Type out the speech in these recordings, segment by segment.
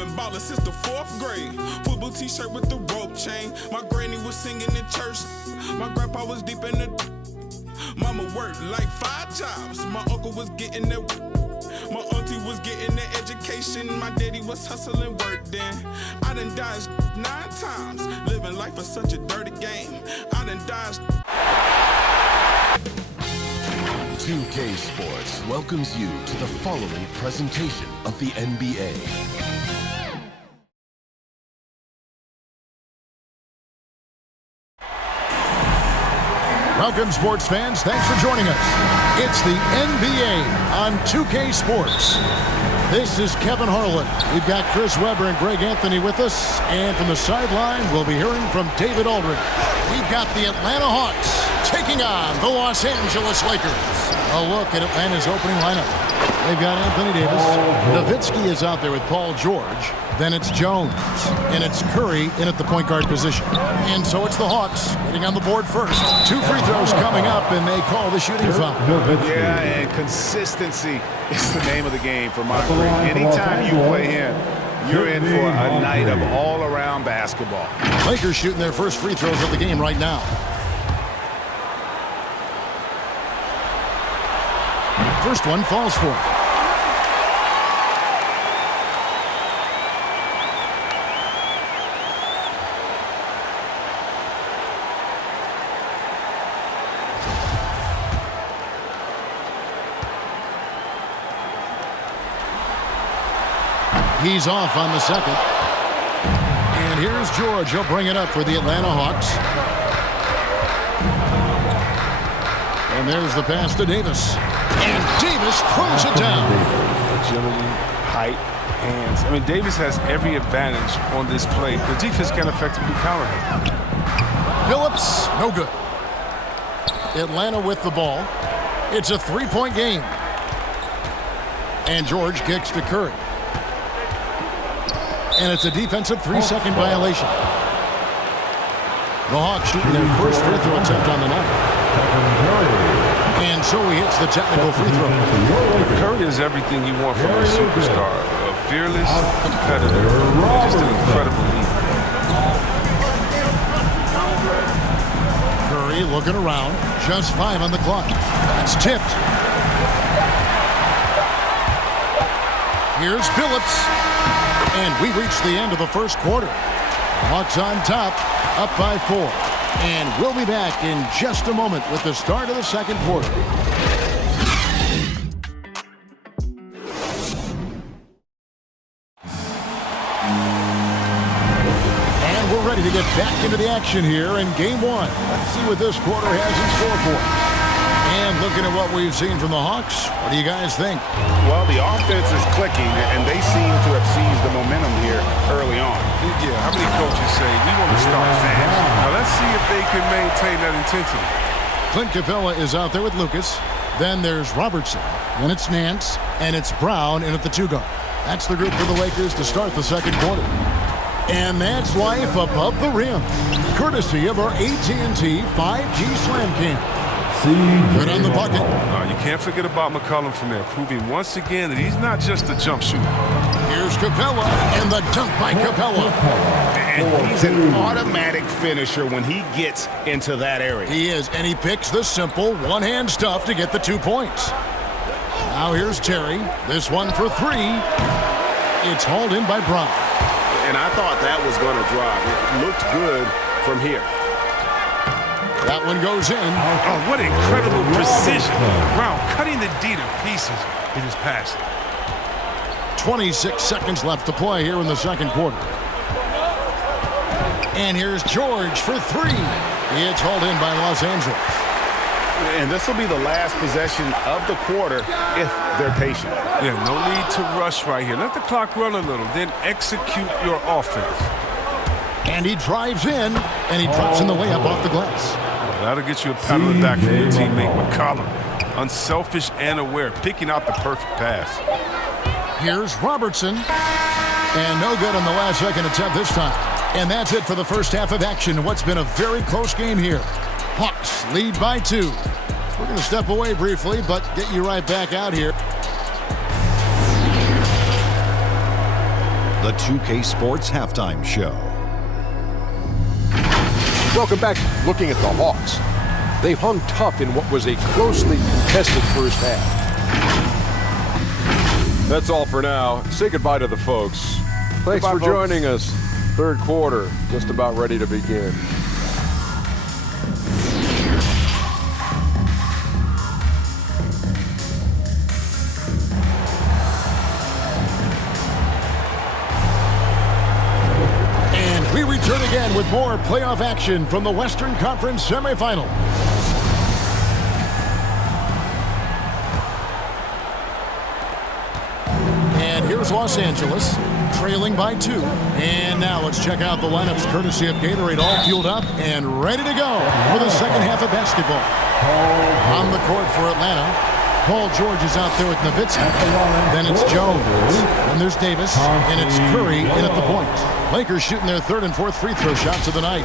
been ballin' since the 4th grade. Football t-shirt with the rope chain. My granny was singing in church. My grandpa was deep in the... Mama worked like 5 jobs. My uncle was getting that... My auntie was getting the education. My daddy was hustling work then. I done dodged 9 times. Living life is such a dirty game. I done dodged... 2K Sports welcomes you to the following presentation of the NBA. Welcome, sports fans. Thanks for joining us. It's the NBA on 2K Sports. This is Kevin Harlan. We've got Chris Webber and Greg Anthony with us. And from the sideline, we'll be hearing from David Aldridge. We've got the Atlanta Hawks taking on the Los Angeles Lakers. A look at Atlanta's opening lineup. They've got Anthony Davis. Nowitzki is out there with Paul George. Then it's Jones. And it's Curry in at the point guard position. And so it's the Hawks getting on the board first. 2 free throws coming up, and they call the shooting foul. Yeah, and consistency is the name of the game for Moncrief. Anytime you play him, you're in for a night of all-around basketball. Lakers shooting their first free throws of the game right now. First one falls for him. He's off on the second. And here's George. He'll bring it up for the Atlanta Hawks. And there's the pass to Davis. And Davis throws it down. Agility, height, hands. I mean, Davis has every advantage on this play. The defense can effectively counter him. Phillips, no good. Atlanta with the ball. It's a 3-point game. And George kicks to Curry. And it's a defensive 3-second violation. The Hawks shooting their first free throw attempt on the night. And so he hits the technical free throw. Curry is everything you want from a superstar. A fearless competitor. Just an incredible leader. Curry looking around. Just 5 on the clock. That's tipped. Here's Phillips. And we reached the end of the first quarter. Hawks on top, up by 4. And we'll be back in just a moment with the start of the second quarter. And we're ready to get back into the action here in Game 1. Let's see what this quarter has in store for us. And looking at what we've seen from the Hawks, what do you guys think? Well, the offense is clicking, and they seem to have seized the momentum here early on. Yeah, how many coaches say, we want to start fast? Now, let's see if they can maintain that intensity. Clint Capella is out there with Lucas. Then there's Robertson. Then it's Nance. And it's Brown in at the 2 guard. That's the group for the Lakers to start the second quarter. And that's life above the rim, courtesy of our AT&T 5G Slam Cam. Good on the bucket. You can't forget about McCollum from there, proving once again that he's not just a jump shooter. Here's Capella, and the dunk by Capella. And he's an automatic finisher when he gets into that area. He is, and he picks the simple one-hand stuff to get the 2 points. Now here's Terry. This one for 3. It's hauled in by Brown. And I thought that was going to drop. It looked good from here. That one goes in. Oh, what incredible precision. Brown cutting the D to pieces in his pass. 26 seconds left to play here in the second quarter. And here's George for 3. It's hauled in by Los Angeles. And this will be the last possession of the quarter if they're patient. Yeah, no need to rush right here. Let the clock run a little, then execute your offense. And he drives in, and he drops in the layup off the glass. That'll get you a pat on the back from your teammate McCollum. Unselfish and aware, picking out the perfect pass. Here's Robertson. And no good on the last second attempt this time. And that's it for the first half of action. What's been a very close game here. Hawks lead by 2. We're going to step away briefly, but get you right back out here. the 2K Sports Halftime Show. Welcome back. Looking at the Hawks. They've hung tough in what was a closely contested first half. That's all for now. Say goodbye to the folks. Thanks for joining us. Third quarter, just about ready to begin. We return again with more playoff action from the Western Conference semifinal. And here's Los Angeles, trailing by 2. And now let's check out the lineups courtesy of Gatorade, all fueled up and ready to go for the second half of basketball. On the court for Atlanta, Paul George is out there with Nowitzki. Then it's Jones. Then there's Davis. And it's Curry in at the point. Lakers shooting their third and fourth free throw shots of the night.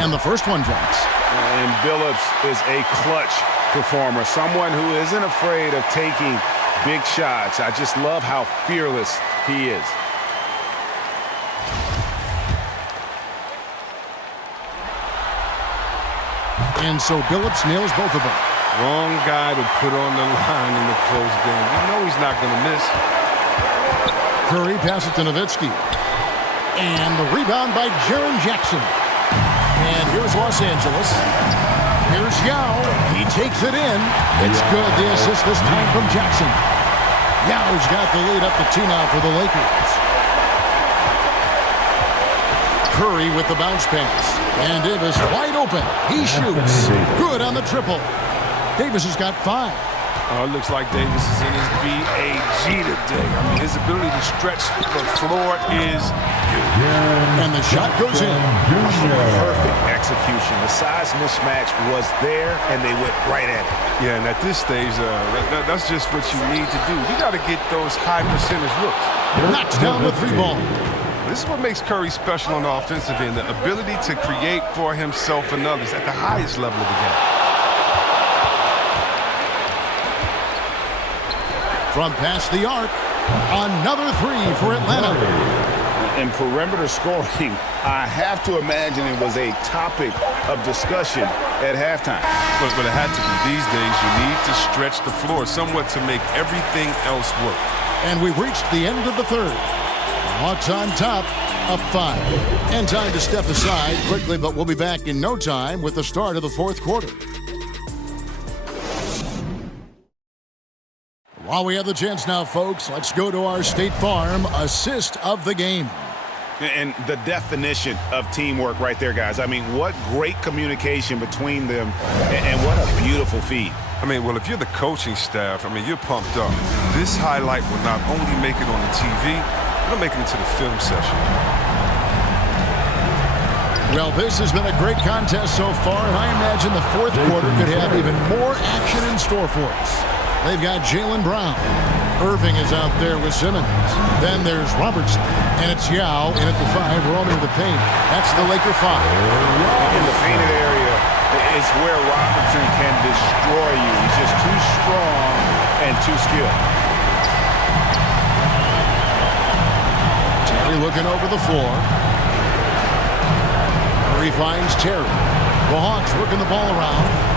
And the first one drops. And Billups is a clutch performer, someone who isn't afraid of taking big shots. I just love how fearless he is. And so Billups nails both of them. Wrong guy to put on the line in the close game. You know he's not going to miss. Curry passes to Nowitzki. And the rebound by Jaren Jackson. And here's Los Angeles. Here's Yao. He takes it in. It's good. The assist this time from Jackson. Yao's got the lead up to 2 now for the Lakers. Curry with the bounce pass. And Davis wide open. He shoots. Good on the triple. Davis has got 5. Oh, it looks like Davis is in his BAG today. I mean, his ability to stretch the floor is good. And the shot goes in. Perfect execution. The size mismatch was there, and they went right at it. Yeah, and at this stage, that's just what you need to do. You got to get those high percentage looks. Knocks down the 3 ball. This is what makes Curry special on the offensive end, the ability to create for himself and others at the highest level of the game. From past the arc, another 3 for Atlanta. In perimeter scoring, I have to imagine it was a topic of discussion at halftime. But it had to be. These days, you need to stretch the floor somewhat to make everything else work. And we've reached the end of the third. Hawks on top, up 5. And time to step aside quickly, but we'll be back in no time with the start of the fourth quarter. While we have the chance now, folks, let's go to our State Farm assist of the game. And the definition of teamwork right there, guys. I mean, what great communication between them, and what a beautiful feed. I mean, well, if you're the coaching staff, I mean, you're pumped up. This highlight will not only make it on the TV, it'll make it into the film session. Well, this has been a great contest so far, and I imagine the fourth quarter could have even more action in store for us. They've got Jaylen Brown. Irving is out there with Simmons. Then there's Robertson. And it's Yao in at the 5, roaming the paint. That's the Laker 5. In the painted area is where Robertson can destroy you. He's just too strong and too skilled. Terry looking over the floor. Curry finds Terry. The Hawks working the ball around.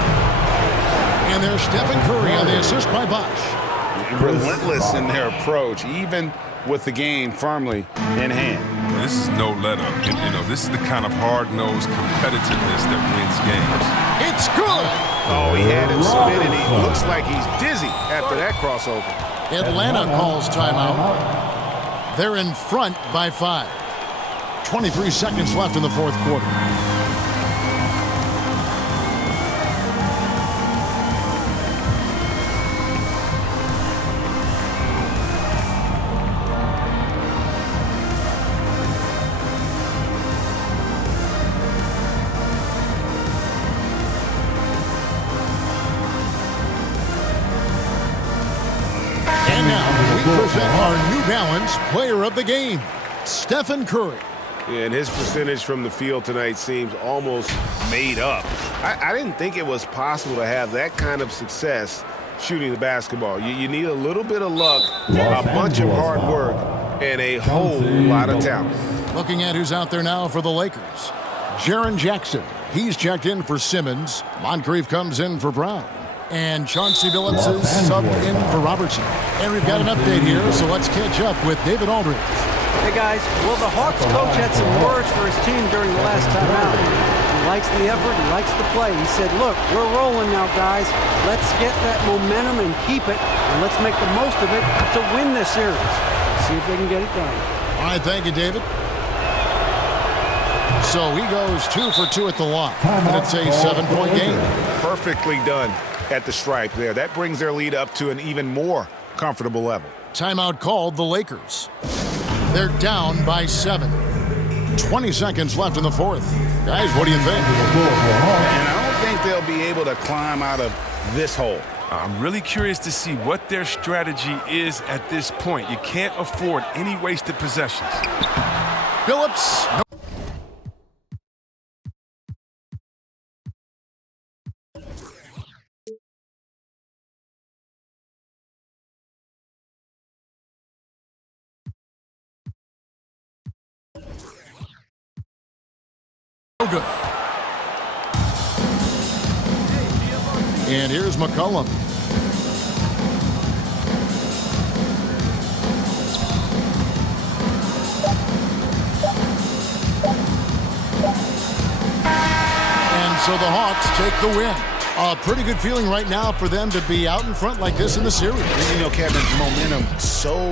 And there's Stephen Curry on the assist by Bosh. Relentless in their approach, even with the game firmly in hand. This is no let-up. And, you know, this is the kind of hard-nosed competitiveness that wins games. It's good! Oh, he had it spinning. He looks like he's dizzy after that crossover. Atlanta calls timeout. They're in front by 5. 23 seconds left in the fourth quarter. And now we present our New Balance Player of the Game, Stephen Curry. Yeah, and his percentage from the field tonight seems almost made up. I didn't think it was possible to have that kind of success shooting the basketball. You need a little bit of luck, a bunch of hard work, and a whole lot of talent. Looking at who's out there now for the Lakers. Jaren Jackson. He's checked in for Simmons. Moncrief comes in for Brown. And Chauncey Billups is subbed in for Robertson. And we've got an update here, so let's catch up with David Aldridge. Hey guys, well the Hawks coach had some words for his team during the last time out. He likes the effort, he likes the play. He said, look, we're rolling now guys. Let's get that momentum and keep it, and let's make the most of it to win this series. See if they can get it done. All right, thank you, David. So he goes 2 for 2 at the line, and it's a 7-point game. Perfectly done at the stripe there. That brings their lead up to an even more comfortable level. Timeout called the Lakers. They're down by 7. 20 seconds left in the fourth. Guys, what do you think? And I don't think they'll be able to climb out of this hole. I'm really curious to see what their strategy is at this point. You can't afford any wasted possessions. Billups. Good. And here's McCollum. And so the Hawks take the win. A pretty good feeling right now for them to be out in front like this in the series. You know, Kevin, momentum so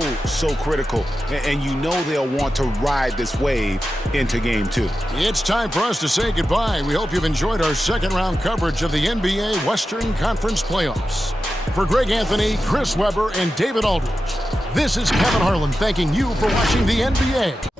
critical. And you know they'll want to ride this wave into Game 2. It's time for us to say goodbye. We hope you've enjoyed our second-round coverage of the NBA Western Conference Playoffs. For Greg Anthony, Chris Webber, and David Aldridge, this is Kevin Harlan thanking you for watching the NBA.